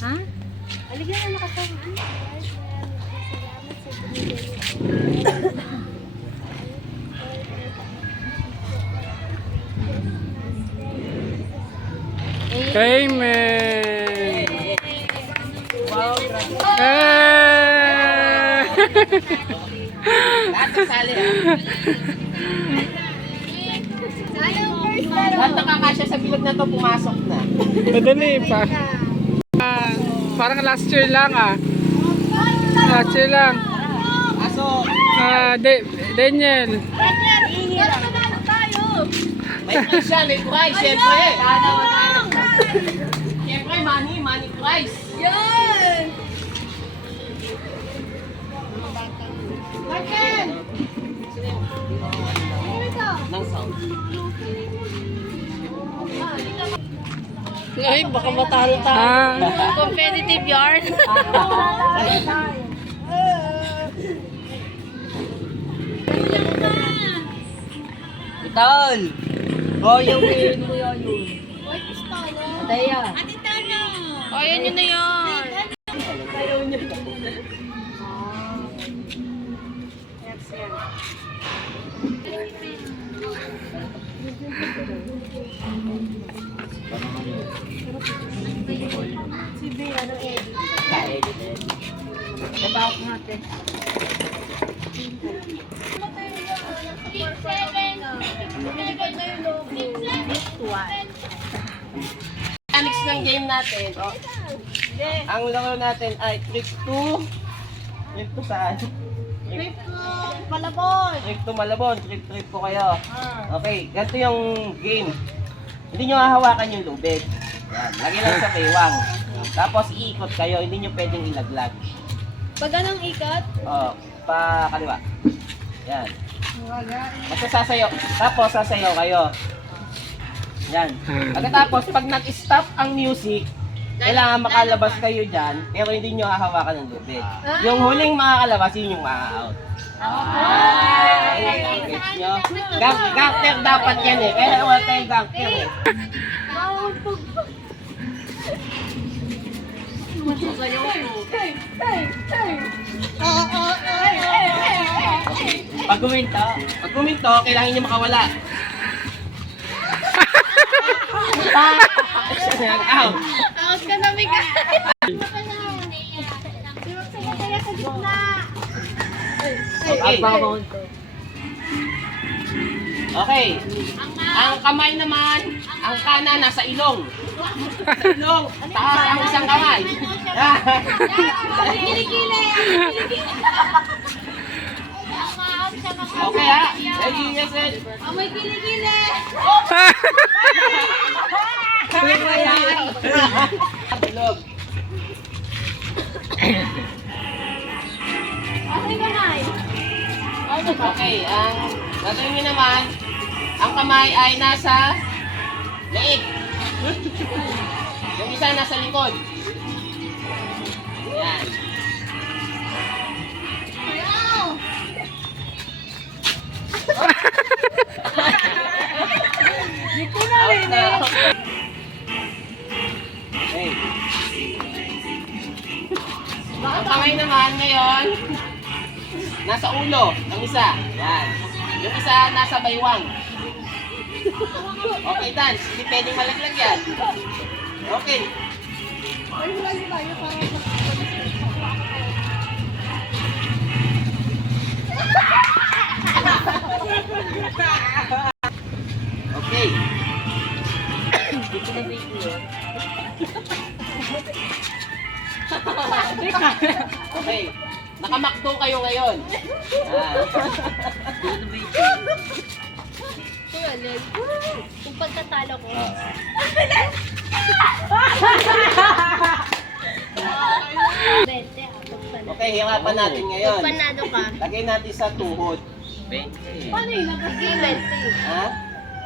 Ha? Aligyan na nakasamaan. Amen. Wow, grabe. Lahat nagsali ha. Lahat nakakasya sa bilog na to, pumasok na. Madali pa. Parang last year lang ah. Last year lang. Aso, Daniel. may price siya, may price, syempre. Syempre, money price. Yan! Martin! Nang sound. Ay, baka matalo tayo. Competitive yarn. Itol! Goyo win mo yun. Daya. Oh, yan yun na yun. Dabak natin. Mechanics ng game natin. Oh. Ang laro natin ay trip to saan? Trip to Malabon. Trip to Malabon. Trip po kayo. Okay, ganito yung game. Hindi nyo hahawakan yung lubid. Yan, lagi lang sa baywang. Tapos iikot kayo, hindi nyo pwedeng ilaglag. Pag anong ikot? Oh, pa kaliwa. Yan. Basta sasayaw. Tapos sasayaw kayo. Yan. Pagkatapos, pag nag-stop ang music, kailangan makalabas kayo dyan, pero hindi nyo hahawakan ng lubid. Yung huling makakalabas, yun yung ma-out. Gets nyo? Gangster dapat yan eh. Kaya wala tayong gangster eh. Pag guminto, kailangan nyo makawala. Out. Out ka na, Mika. Siwag sa gitna. Okay. Ang kamay naman, ang kanan nasa ilong. Sa ilong, taas ang isang kamay. Kilikili. Okay ha? Ready, yes, set. Amoy kilikili. Ilog. Okay ka na. Okay, ang gagawin nyo naman, ang kamay ay nasa leeg. Yung isa nasa likod. Yan. Out na. Okay. Ang kamay naman ngayon, nasa ulo ng isa. Yan. Yung isa nasa baywang. Okay, dance. Hindi pwedeng malaglag yan. Okay. Okay. Okay. Nakamakto kayo ngayon. Kung pagkatalo ko. Okay, hirapan natin ngayon. Pag panado ka. Lagay natin sa tuhod. Paano yung nagagilid? Ha?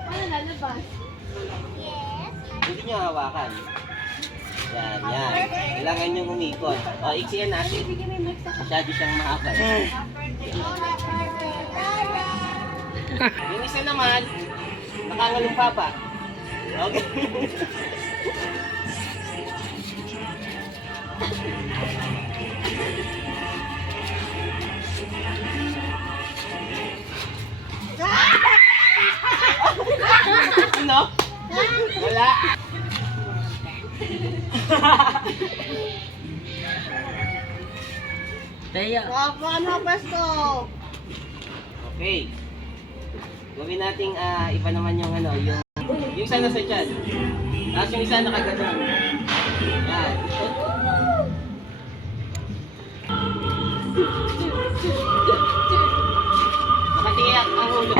Paano lalabas? Hindi nyo hawakan. Yan, yan. Kailangan nyo umikot. O, iksiyan natin. Masyado siyang mahaba. Yung isa naman, nakangalumpa pa. Okay. Ano? Wala. Okay. Gawin nating iba naman yung ano, yung isa na sa tiyan. Tapos yung isa nakaganon. Yan. Nakatiyak ang ulo.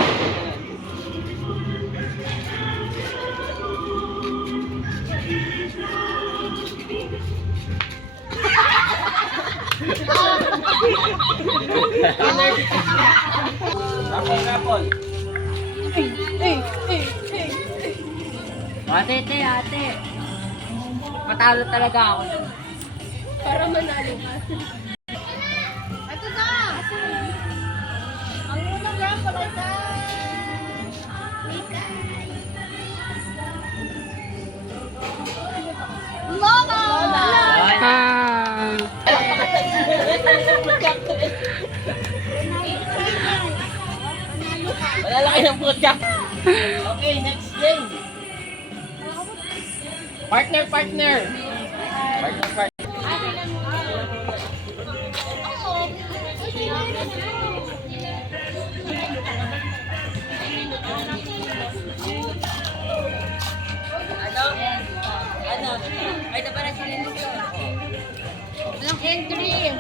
Okay, Rapol. Ate. Matalo talaga ako. Para manalo ka. Ito na! Ang unang raffle ay sa... Lola! Ah, Malalaki ng putak. Okay, next game. Partner. Partner. Ay, para sila nito. Walang entry.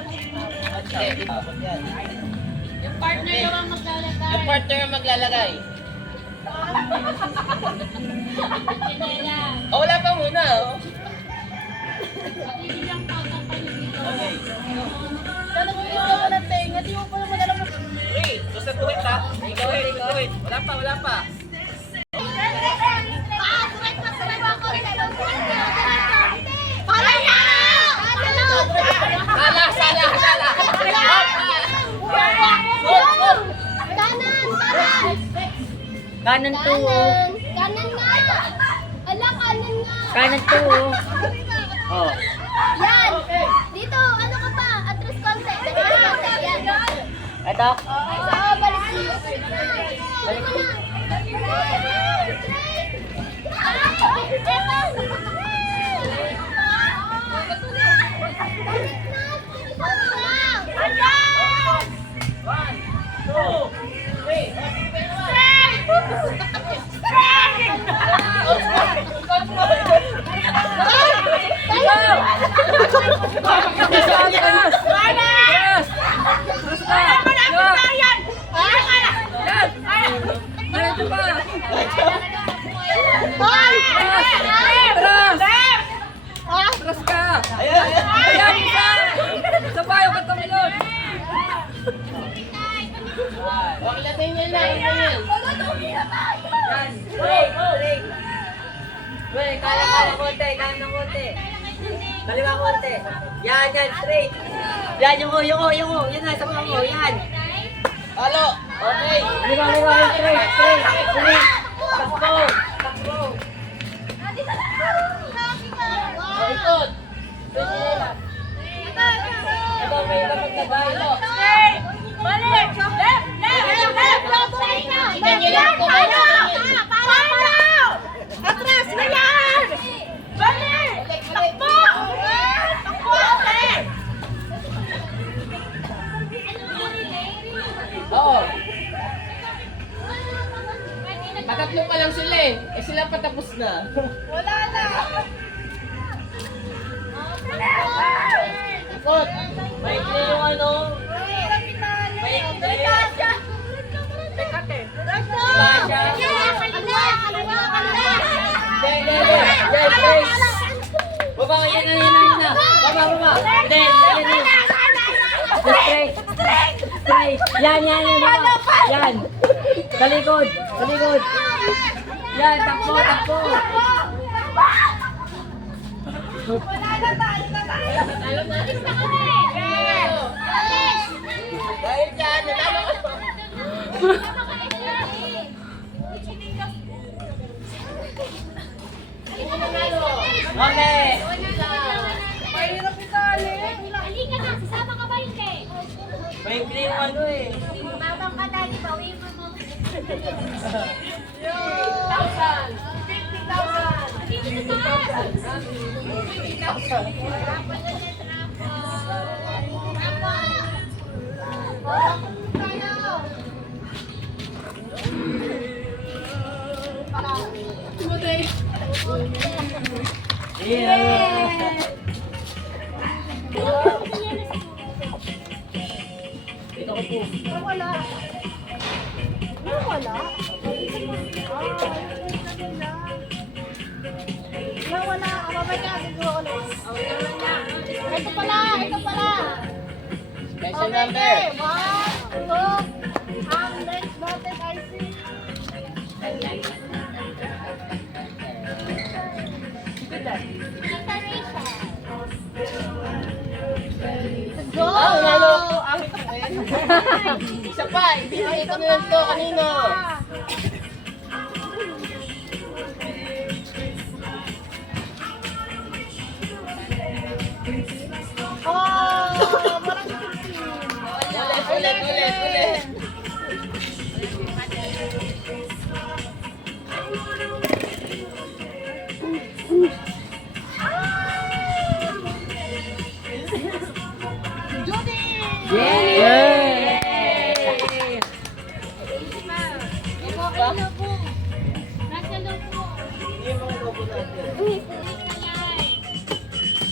Yung partner Okay. naman maglalagay. Yung partner ang maglalagay. Oh, wala pa muna. Oh. Okay. Sana mo yung ako ng tenga, di mo pa naman alam mo. Wait, gusto tuwid ha? Tuwid. Wala pa. Kanan to. Kanan nga! Ala, kanan nga! Kanan to. Oh. Yan! Dito, ano ka pa? Atras konti. Atras konti. Yan. Ito. Oo, balik mo. Balik mo na. One, two, three. atras ka. Ayan. Ayan, isa. Sabayo ka tumilon. Huwag natin yan lang. Yan. Wait, kanan konti, kanan konti. Kaliwa konti. Yan, straight. Yan, yung ko. Yan na, sa mga mo, yan. Halo. Okay. Kaliwa, straight. Takbo. Oh, ikot. Ito, may iba maglagay. Atras na yan! Balik! Takbo! Takbo! Oo. Patatlo pa lang sila eh. Eh sila patapos na. Wala na! Ikot. May yung ano. Baba, yan na. Baba. Hindi, yan. Straight. Yan. Yan. Talikod. Yan, takbo. Dahil dyan, natalo ka. Okay. Mahirap itali. Halika na, sasama ka ba hindi? May clean ano eh. Babang ka dali, bawiin mo mo. 50,000. Yeah. Ito ko po. Wala. Wala? Wala. Mabay ka, siguro ulit. Ito pala, ito pala. Special number. 1, 2, next button, I see. Go! Lalo ko ang ito eh. Isa pa, ibigay ko na lang to kanino. Oh, marami Ulit. Yay! Yung mga logo natin.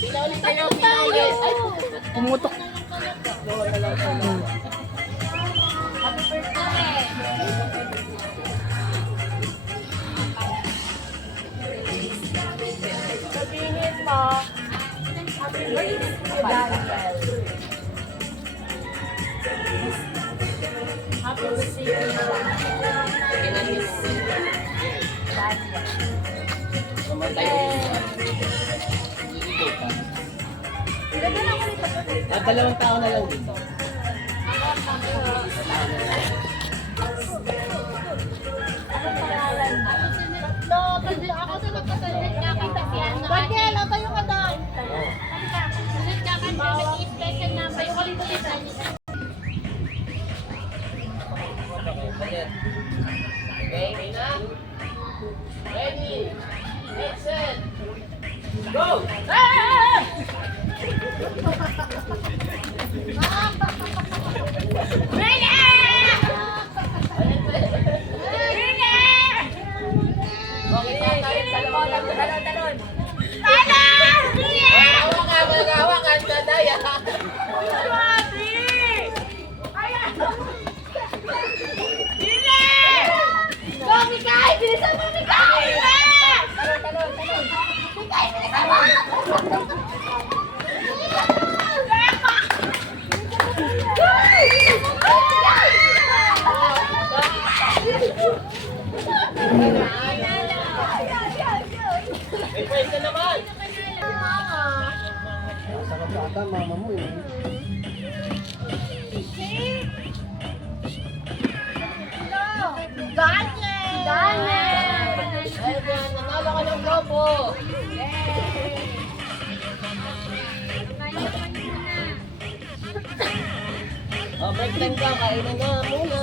Pila ulit kayo, pila ulit. Ay, Pumutok. Sabihin mo, happy birthday to you, Daniel. Happy birthday to you, Daniel. Dalawang tao na lang dito. Ako sa magkasunod ka kita si ano. Daniel, ang tayo ka doon. Sunod ka ka, nag-i-special na pa yung kulitan. Okay na? Ready? Get set! Go! Okay, tayo talon. Hawakan, dadaya. Go, Mikay! Bilisan mo, Mikay! Talon. Mikay, bilisan mo! May pwede naman. Daniel! Ayan, nanalo ka ng globo. Oh, break time ka. Kainan na muna.